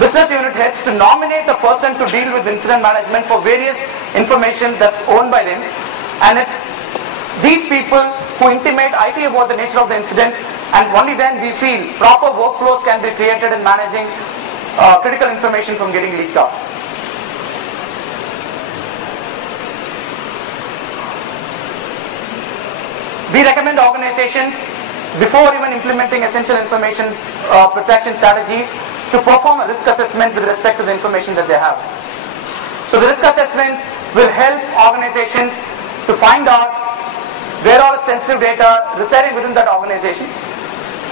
business unit heads to nominate a person to deal with incident management for various information that's owned by them, and it's these people who intimate IT about the nature of the incident, and only then we feel proper workflows can be created in managing critical information from getting leaked out. We recommend organizations, before even implementing essential information protection strategies, to perform a risk assessment with respect to the information that they have. So the risk assessments will help organizations to find out where all the sensitive data residing within that organization.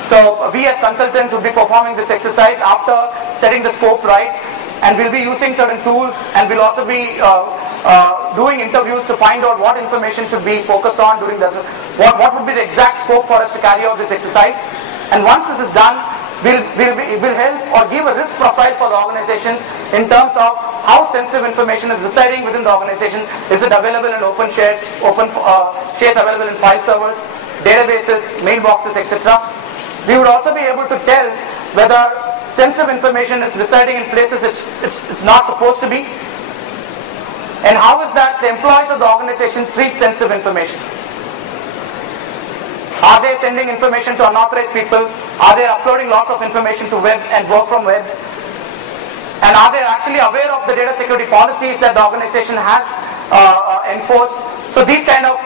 So we as consultants will be performing this exercise after setting the scope right, and we'll be using certain tools, and we'll also be doing interviews to find out what information should be focused on during this, what would be the exact scope for us to carry out this exercise. And once this is done, we'll help or give a risk profile for the organizations in terms of how sensitive information is residing within the organization. Is it available in open shares, shares available in file servers, databases, mailboxes, etc. We would also be able to tell whether sensitive information is residing in places it's not supposed to be, and how is that the employees of the organization treat sensitive information. Are they sending information to unauthorized people? Are they uploading lots of information to web and work from web? And are they actually aware of the data security policies that the organization has enforced? So these kind of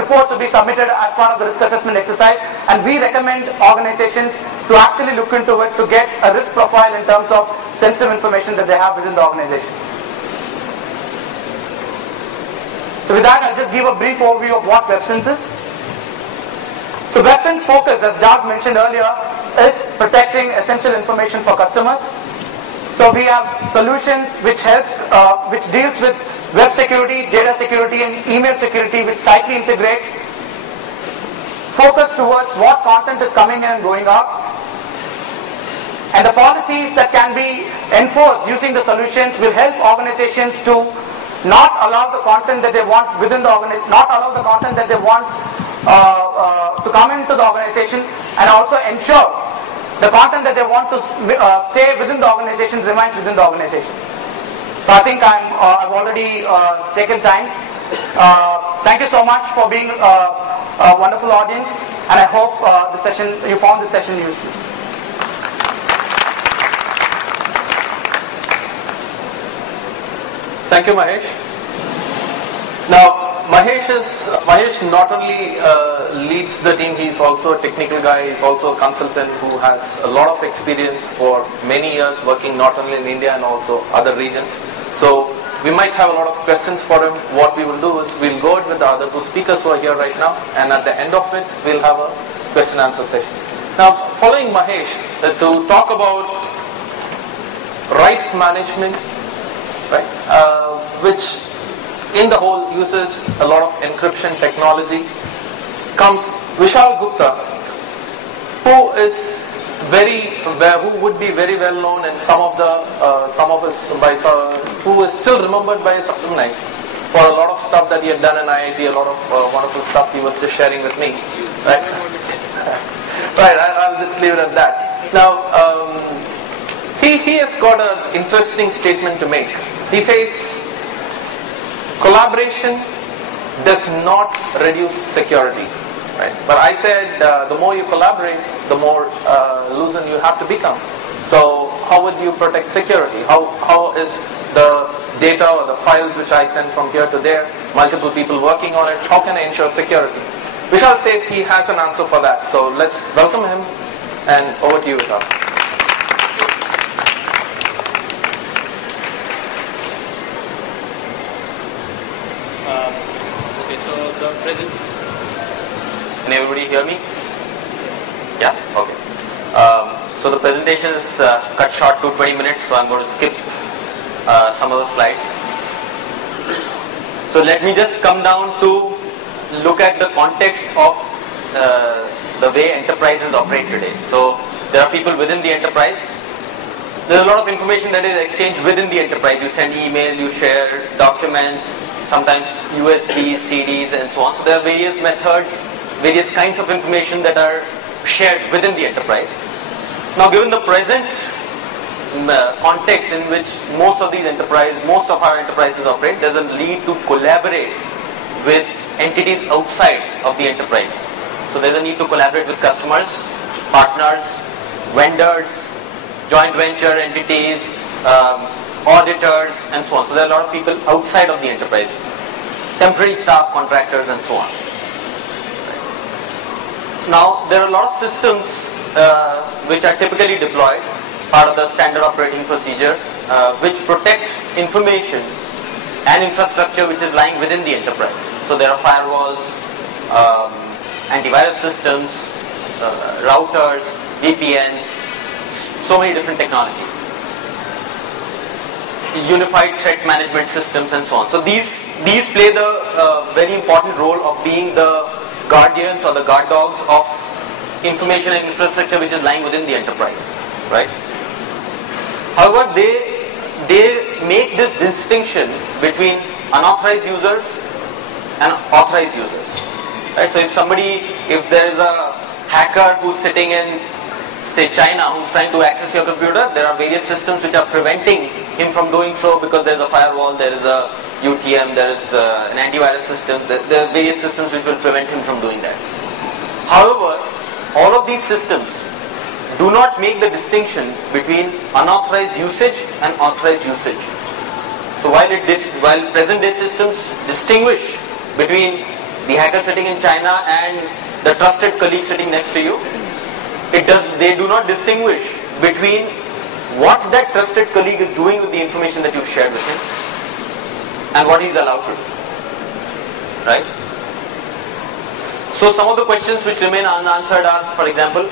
reports will be submitted as part of the risk assessment exercise, and we recommend organizations to actually look into it to get a risk profile in terms of sensitive information that they have within the organization. So with that, I'll just give a brief overview of what Websense is. So Websense focus, as Jad mentioned earlier, is protecting essential information for customers. So we have solutions which deals with web security, data security, and email security, which tightly integrate, focus towards what content is coming in and going out, and the policies that can be enforced using the solutions will help organizations to not allow the content that they want within the organization, not allow the content that they want to come into the organization, and also ensure the content that they want to stay within the organization remains within the organization. So I think I've already taken time. Thank you so much for being a wonderful audience, and I hope you found this session useful. Thank you, Mahesh. Now, Mahesh not only leads the team, he's also a technical guy, he's also a consultant who has a lot of experience for many years working not only in India and also other regions. So we might have a lot of questions for him. What we will do is we'll go out with the other two speakers who are here right now, and at the end of it we'll have a question and answer session. Now, following Mahesh, to talk about rights management, right, which in the whole uses a lot of encryption technology, comes Vishal Gupta, who would be very well known in some of us, who is still remembered by his alumni for a lot of stuff that he had done in IIT, a lot of wonderful stuff he was just sharing with me. Right? Right, I'll just leave it at that. Now, he has got an interesting statement to make. He says, collaboration does not reduce security, right? But I said the more you collaborate, the more loosened you have to become. So how would you protect security? How is the data or the files which I send from here to there, multiple people working on it, how can I ensure security? Vishal says he has an answer for that. So let's welcome him, and over to you, Vishal. Can everybody hear me? Yeah? Okay. So the presentation is cut short to 20 minutes, so I'm going to skip some of the slides. So let me just come down to look at the context of the way enterprises operate today. So there are people within the enterprise. There's a lot of information that is exchanged within the enterprise. You send email, you share documents, sometimes USBs, CDs, and so on. So there are various methods, various kinds of information that are shared within the enterprise. Now, given the present context in which most of our enterprises operate, there's a need to collaborate with entities outside of the enterprise. So there's a need to collaborate with customers, partners, vendors, joint venture entities, auditors, and so on. So there are a lot of people outside of the enterprise, temporary staff, contractors, and so on. Now there are a lot of systems which are typically deployed, part of the standard operating procedure, which protect information and infrastructure which is lying within the enterprise. So there are firewalls, antivirus systems, routers, VPNs, so many different technologies, unified threat management systems, and so on. So these play the very important role of being the guardians or the guard dogs of information and infrastructure which is lying within the enterprise, right? However, they make this distinction between unauthorized users and authorized users, right? So if there is a hacker who's sitting in, say, China, who's trying to access your computer, there are various systems which are preventing him from doing so, because there's a firewall, there is a UTM, there is an antivirus system, there are various systems which will prevent him from doing that. However, all of these systems do not make the distinction between unauthorized usage and authorized usage. So while present day systems distinguish between the hacker sitting in China and the trusted colleague sitting next to you, they do not distinguish between what that trusted colleague is doing with the information that you've shared with him and what he's allowed to do, right? So some of the questions which remain unanswered are, for example,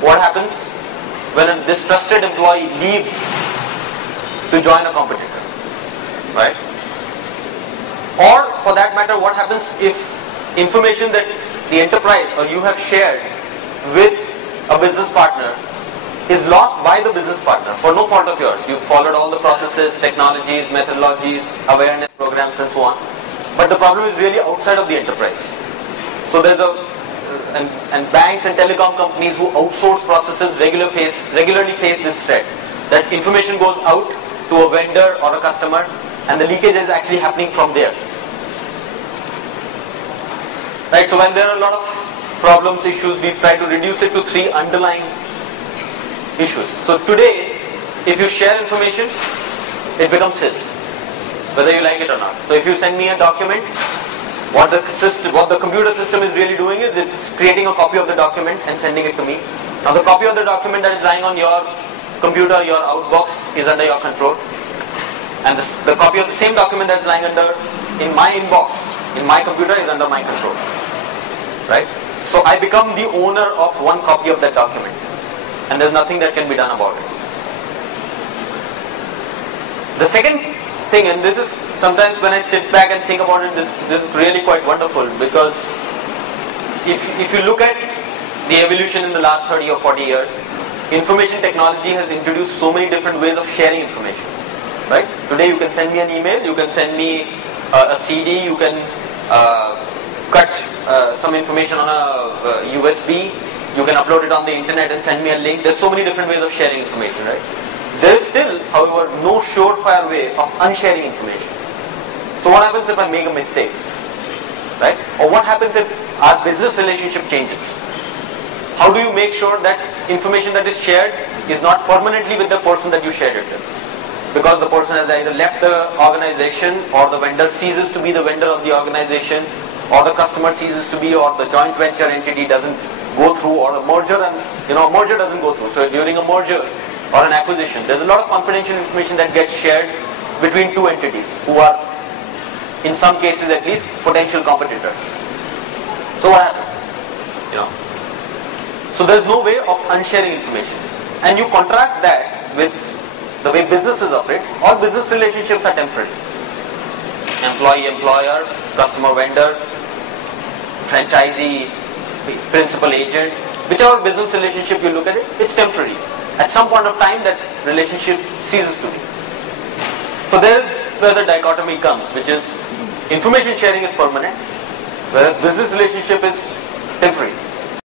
what happens when this trusted employee leaves to join a competitor, right? Or for that matter, what happens if information that the enterprise or you have shared with a business partner is lost by the business partner for no fault of yours? You've followed all the processes, technologies, methodologies, awareness programs, and so on. But the problem is really outside of the enterprise. So there's and banks and telecom companies who outsource processes regularly face this threat, that information goes out to a vendor or a customer and the leakage is actually happening from there. Right, so while there are a lot of problems, issues, we've tried to reduce it to 3 underlying issues. So today, if you share information, it becomes his, whether you like it or not. So if you send me a document, what the computer system is really doing is it's creating a copy of the document and sending it to me. Now the copy of the document that is lying on your computer, your outbox, is under your control. And the copy of the same document that is lying in my inbox, in my computer, is under my control. Right? So I become the owner of one copy of that document. And there's nothing that can be done about it. The second thing, and this is sometimes when I sit back and think about it, this is really quite wonderful, because if you look at the evolution in the last 30 or 40 years, information technology has introduced so many different ways of sharing information. Right? Today you can send me an email, you can send me a CD, you can cut some information on a USB, you can upload it on the internet and send me a link. There's so many different ways of sharing information, right? There is still, however, no surefire way of unsharing information. So what happens if I make a mistake? Right? Or what happens if our business relationship changes? How do you make sure that information that is shared is not permanently with the person that you shared it with? Because the person has either left the organization, or the vendor ceases to be the vendor of the organization, or the customer ceases to be, or the joint venture entity doesn't go through, or a merger doesn't go through. So during a merger or an acquisition, there's a lot of confidential information that gets shared between two entities who are, in some cases at least, potential competitors. So what happens? So there's no way of unsharing information. And you contrast that with the way businesses operate. All business relationships are temporary. Employee, employer, customer, vendor, franchisee, principal, agent, whichever business relationship you look at it, it's temporary. At some point of time, that relationship ceases to be. So there's where the dichotomy comes, which is information sharing is permanent, whereas business relationship is